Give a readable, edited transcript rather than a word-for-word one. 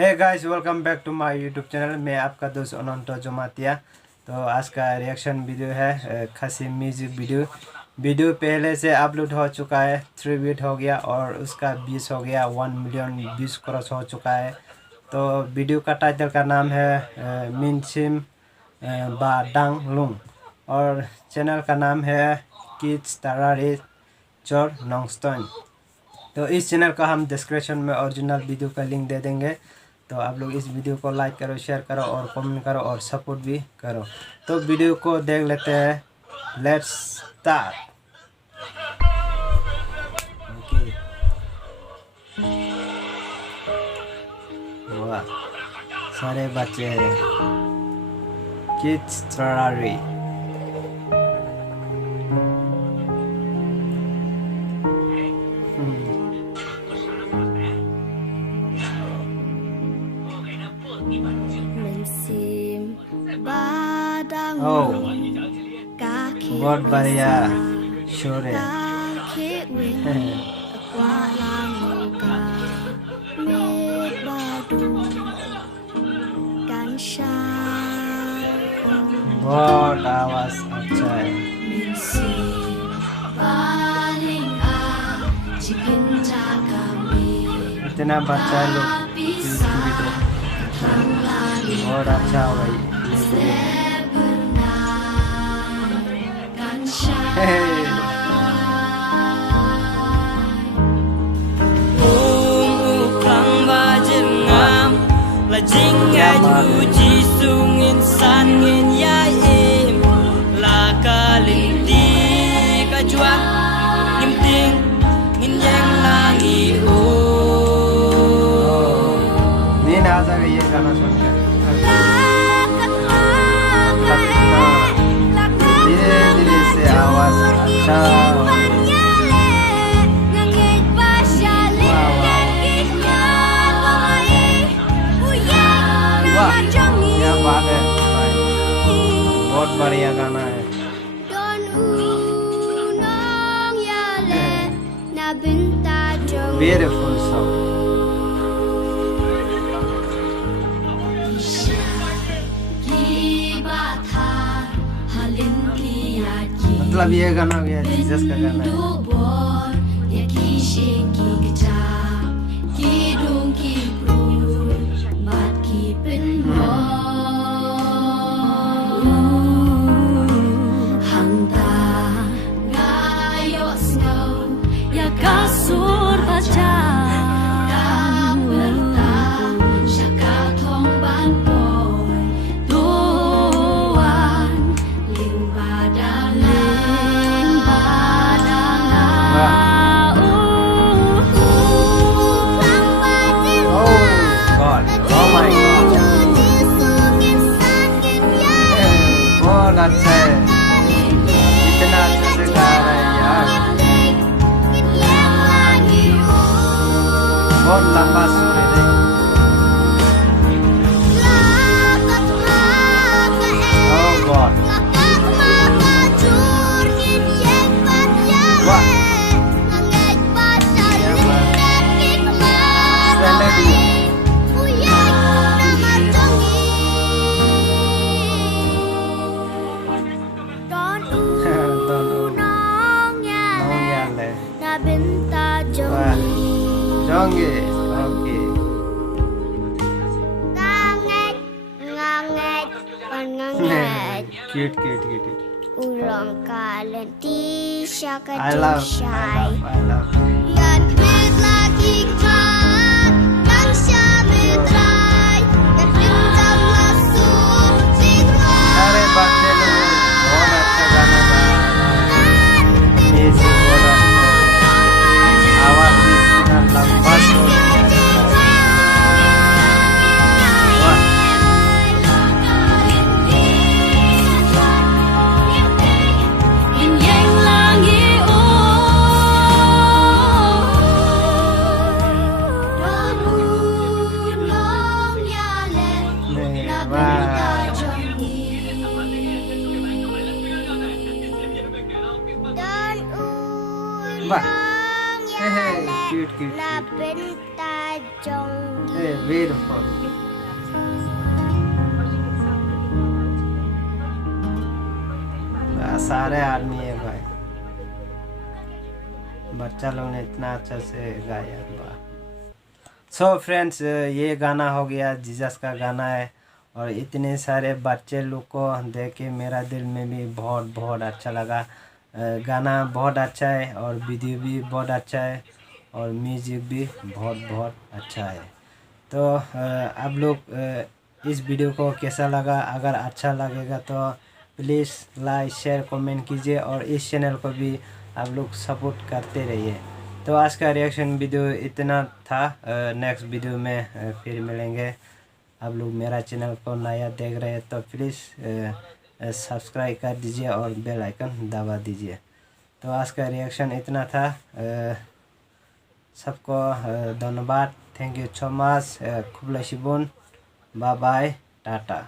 Hey guys, welcome back to my YouTube channel. मैं आपका दोस्त अनंत जमातिया। तो आज का रिएक्शन वीडियो है खासी म्यूजिक वीडियो पहले से अपलोड हो चुका है। 3 वीट हो गया और उसका 20 हो गया। 1 मिलियन व्यूज क्रॉस हो चुका है। तो वीडियो का टाइटल का नाम है मिनसिम बा डांग लुंग और चैनल का नाम है किड्स तरारी चोर नोंगस्टोन। तो इस चैनल का हम डिस्क्रिप्शन में ओरिजिनल वीडियो का लिंक दे देंगे। तो आप लोग इस वीडियो को लाइक करो, शेयर करो और कमेंट करो और सपोर्ट भी करो। तो वीडियो को देख लेते हैं। Let's start. वाह, सारे बच्चे हैं। किड्स तरारी। Oh, बहुत बढ़िया शोर है। बहुत आवाज अच्छा है। इतना बच्चा लोग बहुत अच्छा भाई। नींद आ जाएगी ये गाना सुनकर। धीरे धीरे से आवाज अच्छा। क्या बात है भाई, बहुत बढ़िया गाना है। Beautiful song. मतलब ये गाना भी है, जीसस का गाना है। अच्छा है, इतना अच्छा से गा रहा है यार। बहुत लंबा सुर है। ओह गॉड, वाह, Jongge, oke. Nganget. Cute. Ulang kalian tisha I love. Dan bit lagi kan, yang syamedrai, dan bintang masuk singkong. सारे बच्चे लोग बहुत अच्छा गाना गा रहे हैं। ये सब बहुत अच्छा है। आवाज भी इतना लंबा सुर है। Wah, hehe, cute. जाऊंगी। ब्यूटीफुल। सारे आदमी है भाई, बच्चा लोग ने इतना अच्छा से गाया। सो फ्रेंड्स, ये गाना हो गया जीसस का गाना है, और इतने सारे बच्चे लोग को देख के मेरा दिल में भी बहुत बहुत अच्छा लगा। गाना बहुत अच्छा है, और वीडियो भी बहुत अच्छा है, और म्यूजिक भी बहुत बहुत अच्छा है। तो आप लोग इस वीडियो को कैसा लगा? अगर अच्छा लगेगा तो प्लीज़ लाइक शेयर कमेंट कीजिए, और इस चैनल को भी आप लोग सपोर्ट करते रहिए। तो आज का रिएक्शन वीडियो इतना था। नेक्स्ट वीडियो में फिर मिलेंगे। आप लोग मेरा चैनल को नया देख रहे हैं तो प्लीज़ सब्सक्राइब कर दीजिए और बेल आइकन दबा दीजिए। तो आज का रिएक्शन इतना था। सबको धन्यवाद, थैंक यू सो मच। खुबलासिबुन, बाय बाय, टाटा।